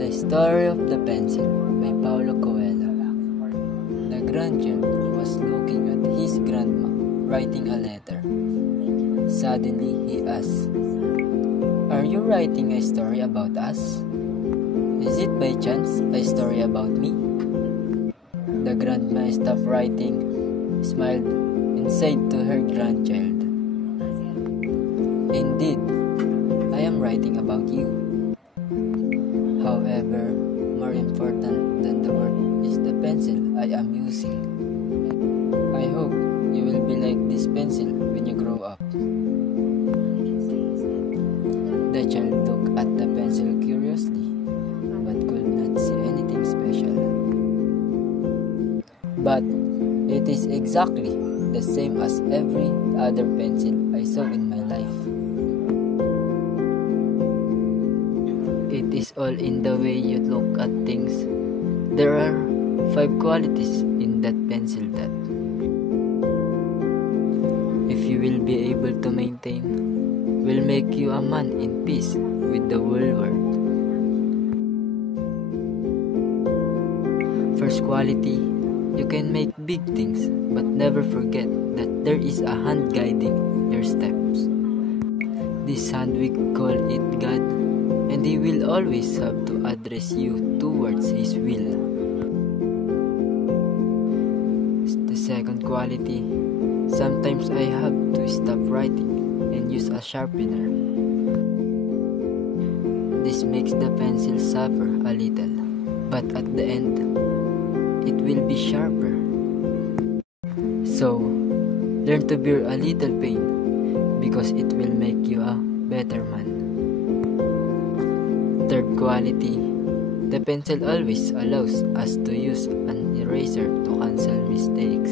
The Story of the Pencil by Paulo Coelho. The grandchild was looking at his grandma writing a letter. Suddenly he asked, "Are you writing a story about us? Is it by chance a story about me?" The grandma stopped writing, smiled, and said to her grandchild, "Indeed, I am writing about you. However, more important than the word is the pencil I am using. I hope you will be like this pencil when you grow up." The child looked at the pencil curiously, but could not see anything special. "But it is exactly the same as every other pencil I saw in my life. It is all in the way you look at things. There are 5 qualities in that pencil that, if you will be able to maintain, will make you a man in peace with the whole world. First quality, you can make big things, but never forget that there is a hand guiding your steps. This hand we call it God, and He will always have to address you towards His will. The second quality, sometimes I have to stop writing and use a sharpener. This makes the pencil suffer a little, but at the end, it will be sharper. So, learn to bear a little pain, because it will make you a better man. Third quality, the pencil always allows us to use an eraser to cancel mistakes.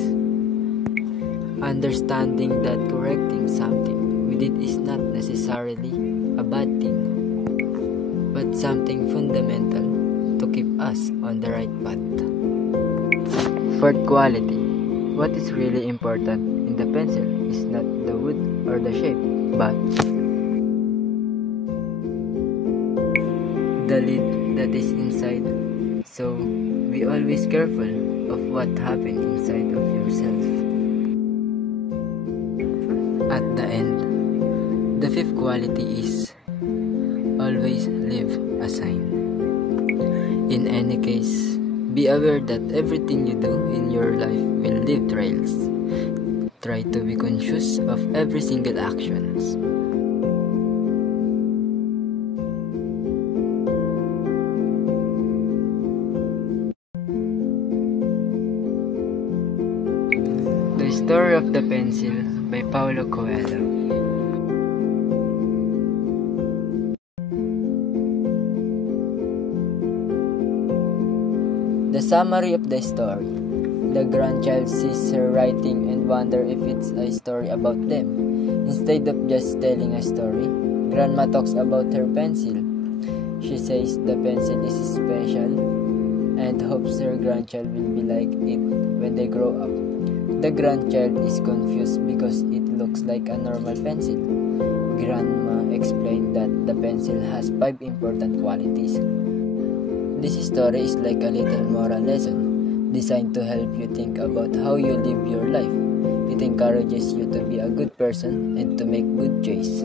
Understanding that correcting something we did is not necessarily a bad thing, but something fundamental to keep us on the right path. Fourth quality, what is really important in the pencil is not the wood or the shape, but the lid that is inside. So, be always careful of what happened inside of yourself. At the end, the fifth quality is always leave a sign. In any case, be aware that everything you do in your life will leave trails. Try to be conscious of every single actions. The Story of the Pencil by Paulo Coelho. The summary of the story. The grandchild sees her writing and wonders if it's a story about them. Instead of just telling a story, Grandma talks about her pencil. She says the pencil is special and hopes her grandchild will be like it when they grow up. The grandchild is confused because it looks like a normal pencil. Grandma explained that the pencil has 5 important qualities. This story is like a little moral lesson, designed to help you think about how you live your life. It encourages you to be a good person and to make good choices.